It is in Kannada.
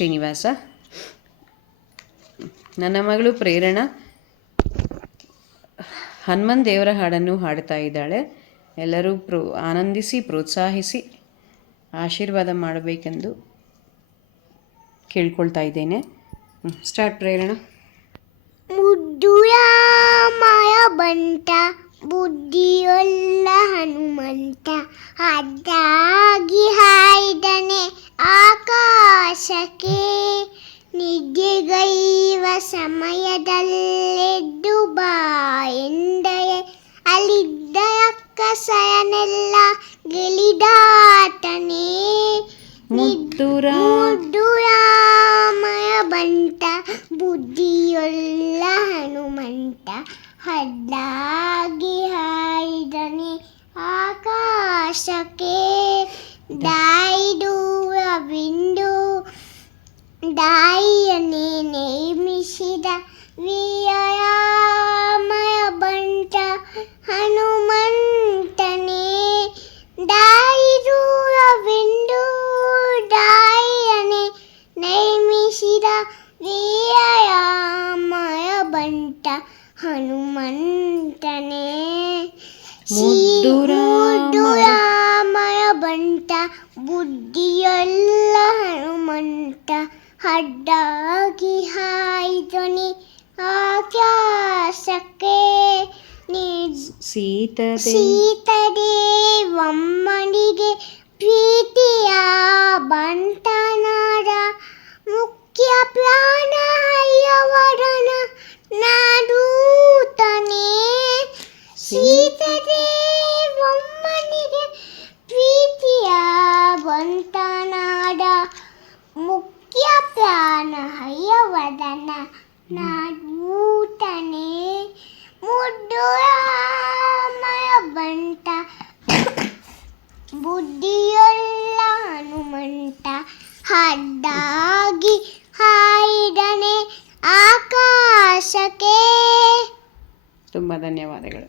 ಶ್ರೀನಿವಾಸ. ನನ್ನ ಮಗಳು ಪ್ರೇರಣಾ ಹನುಮನ್ ದೇವರ ಹಾಡನ್ನು ಹಾಡ್ತಾ ಇದ್ದಾಳೆ. ಎಲ್ಲರೂ ಆನಂದಿಸಿ ಪ್ರೋತ್ಸಾಹಿಸಿ ಆಶೀರ್ವಾದ ಮಾಡಬೇಕೆಂದು ಕೇಳ್ಕೊಳ್ತಾ ಇದ್ದೇನೆ. ಸ್ಟಾರ್ಟ್ ಪ್ರೇರಣಾ. ಮುದ್ದು ರಾಮಯ ಬಂಟ ಬುದ್ಧಿಯೊಲ್ಲ ಹನುಮಂತ, ಅಡ್ಡಾಗಿ ಹಾಯ್ದನೆ ಆಕಾಶಕ್ಕೆ, ನಿದ್ದೆಗೈವ ಸಮಯದಲ್ಲೆದ್ದು ಬಾ ಎಂದರೆ ಅಲ್ಲಿದ್ದ ಅಕ್ಕಸಯನೆಲ್ಲ ಗೆಲಿದಾತನೇ. ಮುದ್ದು ರಾಮಯ ಬಂಟ ಬುದ್ಧಿಯೊಲ್ಲ ಹನುಮಂತ, ಹಡ್ಡಾಗಿ ಹಾಯ್ದನೆ ಆಕಾಶಕ್ಕೆ, ದಾಯಿದೂರ ಬಿಂದು ದಾಯಿಯನ್ನೇ ನೇಮಿಸಿದ ವೀರರಾಮಯ ಬಂಟ ಹನುಮಂತನೇ. ದಾಯಿದೂರ ಬಿಂದು ದಾಯಿಯನ್ನೇ ನೇಮಿಸಿದ ವೀರರಾಮಯ ಬಂಟ ಹನುಮಂತನೇ. ಮುದ್ದು ರಾಮಯ ಬಂಟ ಬುದ್ಧಿಯೊಲ್ಲ ಹನುಮಂತ, ಹಡ್ಡಾಗಿ ಹಾಯ್ದನೆ ಆಕಾಶಕ್ಕೆ, ಸೀತದೇವಮ್ಮನಿಗೆ ಪ್ರೀತಿಯ ಬಂಟನಾದ ಮುಖ್ಯ ಪ್ರಾಣ ಹಯ್ಯವರನ ನಾದೂತನೇ. ಸೀತದೇವಮ್ಮನಿಗೆ ಪ್ರೀತಿಯ ಬಂಟನಾದ ಮುಖ್ಯ ಪ್ರಾಣ ಹಯ್ಯವದನ ನಾದೂತನೇ. ಮುದ್ದು ರಾಮಯ ಬಂಟ ಬುದ್ಧಿಯೊಲ್ಲ ಹನುಮಂತ, ಹಡ್ಡಾಗಿ ಹಾಯ್ದನೆ ಆಕಾಶಕ್ಕೆ. ತುಂಬ ಧನ್ಯವಾದಗಳು.